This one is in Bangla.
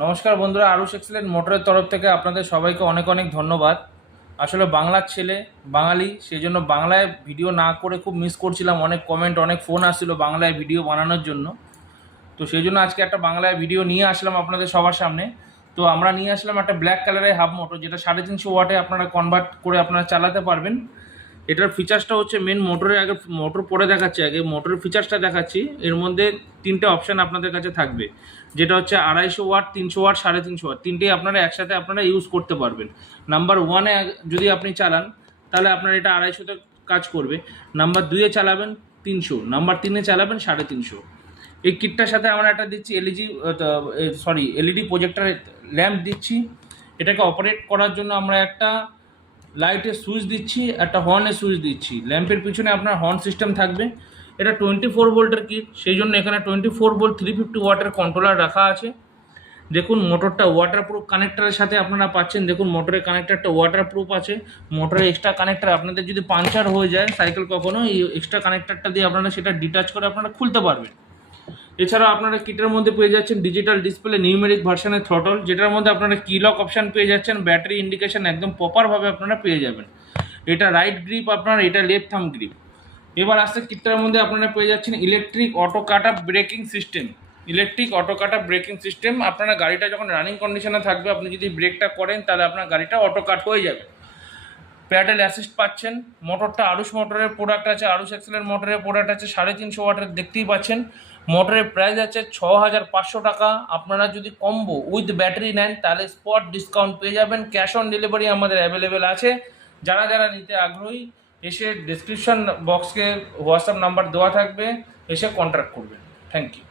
নমস্কার বন্ধুরা, আরুষ এক্সেলেন্ট মোটরের তরফ থেকে আপনাদের সবাইকে অনেক অনেক ধন্যবাদ। আসলে বাংলার ছেলে, বাঙালি, সেই জন্য বাংলায় ভিডিও না করে খুব মিস করছিলাম। অনেক কমেন্ট, অনেক ফোন আসছিল বাংলায় ভিডিও বানানোর জন্য। তো সেই জন্য আজকে একটা বাংলায় ভিডিও নিয়ে আসলাম আপনাদের সবার সামনে। তো আমরা নিয়ে আসলাম একটা ব্ল্যাক কালারের হাফ মোটর, যেটা 350 ওয়াটে আপনারা কনভার্ট করে আপনারা চালাতে পারবেন। এটার ফিচার্সটা হচ্ছে মেন মোটরের আগে মোটর পরে দেখাচ্ছি, আগে মোটরের ফিচার্সটা দেখাচ্ছি। এর মধ্যে তিনটে অপশান আপনাদের কাছে থাকবে, যেটা হচ্ছে 250 ওয়াট, 300 ওয়াট, 350 ওয়াট, তিনটেই আপনারা একসাথে আপনারা ইউজ করতে পারবেন। নাম্বার 1-এ যদি আপনি চালান তাহলে আপনার এটা 250-তে কাজ করবে। নাম্বার 2-এ চালাবেন 300, নাম্বার 3-এ চালাবেন 350। এই কিটটার সাথে আমরা একটা দিচ্ছি এলইডি প্রজেক্টর ল্যাম্প দিচ্ছি। এটাকে অপারেট করার জন্য আমরা একটা লাইটের সুইচ দিচ্ছি, একটা হর্নের সুইচ দিচ্ছি। ল্যাম্পের পিছনে আপনার হর্ন সিস্টেম থাকবে। এটা 24 ভোল্টের কিট, সেই জন্য এখানে 24 ভোল্ট 350 ওয়াটের কন্ট্রোলার রাখা আছে। দেখুন মোটরটা ওয়াটারপ্রুফ কানেক্টারের সাথে আপনারা পাচ্ছেন। দেখুন মোটরের কানেক্টারটা ওয়াটারপ্রুফ আছে। মোটরের এক্সট্রা কানেক্টার আপনাদের যদি পাংচার হয়ে যায় সাইকেল কখনো, এই এক্সট্রা কানেক্টারটা দিয়ে আপনারা সেটা ডিটাচ করে আপনারা খুলতে পারবেন। এছাড়াও আপনারা কিটের মধ্যে পেয়ে যাচ্ছেন ডিজিটাল ডিসপ্লে নিউমেরিক ভার্সনের থ্রটল, যেটার মধ্যে আপনারা কিলক অপশান পেয়ে যাচ্ছেন। ব্যাটারি ইন্ডিকেশন একদম প্রপারভাবে আপনারা পেয়ে যাবেন। এটা রাইট গ্রিপ আপনার, এটা লেফট থাম গ্রিপ। এবার আসতে কিটটার মধ্যে আপনারা পেয়ে যাচ্ছেন electric auto cut up braking system. Electric auto cut up braking system, আপনারা গাড়িটা যখন রানিং কন্ডিশনে থাকবে, আপনি যদি ব্রেকটা করেন তাহলে আপনার গাড়িটা অটো কাট হয়ে যাবে। প্যাডেল অ্যাসিস্ট পাচ্ছেন। মোটরটা আরুষ মোটরের প্রোডাক্ট আছে, আরুষ এক্সেলের মোটরের প্রোডাক্ট আছে। 350 ওয়াটের দেখতেই পাচ্ছেন। মোটরের প্রাইস আছে 6500 টাকা। আপনারা যদি কম্বো উইথ ব্যাটারি নেন তাহলে স্পট ডিসকাউন্ট পেয়ে যাবেন। ক্যাশ অন ডেলিভারি আমাদের অ্যাভেলেবেল আছে। যারা যারা নিতে আগ্রহী এসে ডেসক্রিপশন বক্সকে হোয়াটসঅ্যাপ নাম্বার দেওয়া থাকবে, এসে কন্ট্যাক্ট করবেন। Thank you.